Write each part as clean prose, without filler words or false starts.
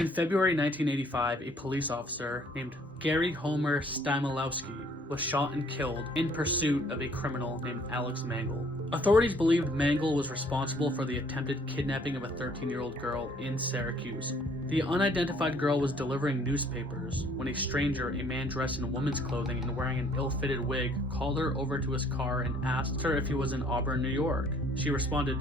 In February 1985, a police officer named Gary Homer Stamilowski was shot and killed in pursuit of a criminal named Alex Mangle. Authorities believed Mangle was responsible for the attempted kidnapping of a 13-year-old girl in Syracuse. The unidentified girl was delivering newspapers when a stranger, a man dressed in woman's clothing and wearing an ill-fitted wig, called her over to his car and asked her if he was in Auburn, New York. She responded,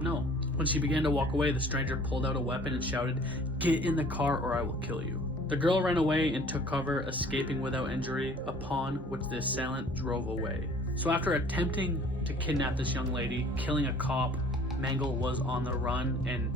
"No." When she began to walk away, the stranger pulled out a weapon and shouted, "Get in the car or I will kill you." The girl ran away and took cover, escaping without injury, upon which the assailant drove away. So after attempting to kidnap this young lady, killing a cop, Mangle was on the run and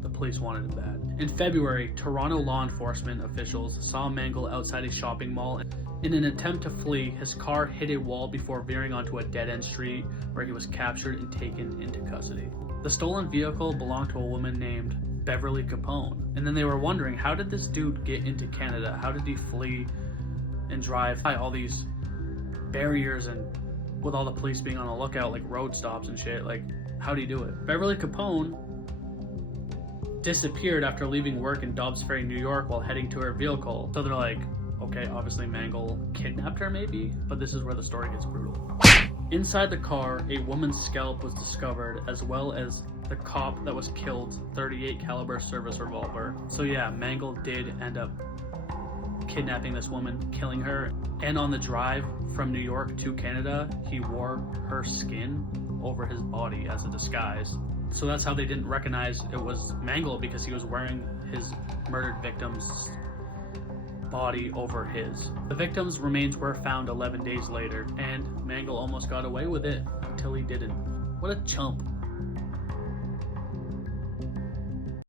the police wanted him bad. In February, Toronto law enforcement officials saw Mangle outside a shopping mall. In an attempt to flee, his car hit a wall before veering onto a dead-end street where he was captured and taken into custody. The stolen vehicle belonged to a woman named Beverly Capone. And then they were wondering, how did this dude get into Canada? How did he flee and drive by all these barriers and with all the police being on the lookout, like road stops and shit? Like, how did he do it? Beverly Capone disappeared after leaving work in Dobbs Ferry, New York while heading to her vehicle. So they're like, okay, obviously Mangle kidnapped her maybe, but this is where the story gets brutal. Inside the car, a woman's scalp was discovered, as well as the cop that was killed, 38 caliber service revolver. So yeah, Mangle did end up kidnapping this woman, killing her, and on the drive from New York to Canada, he wore her skin over his body as a disguise. So that's how they didn't recognize it was Mangle, because he was wearing his murdered victim's body over his. The victim's remains were found 11 days later, and Mangle almost got away with it until he didn't. What a chump.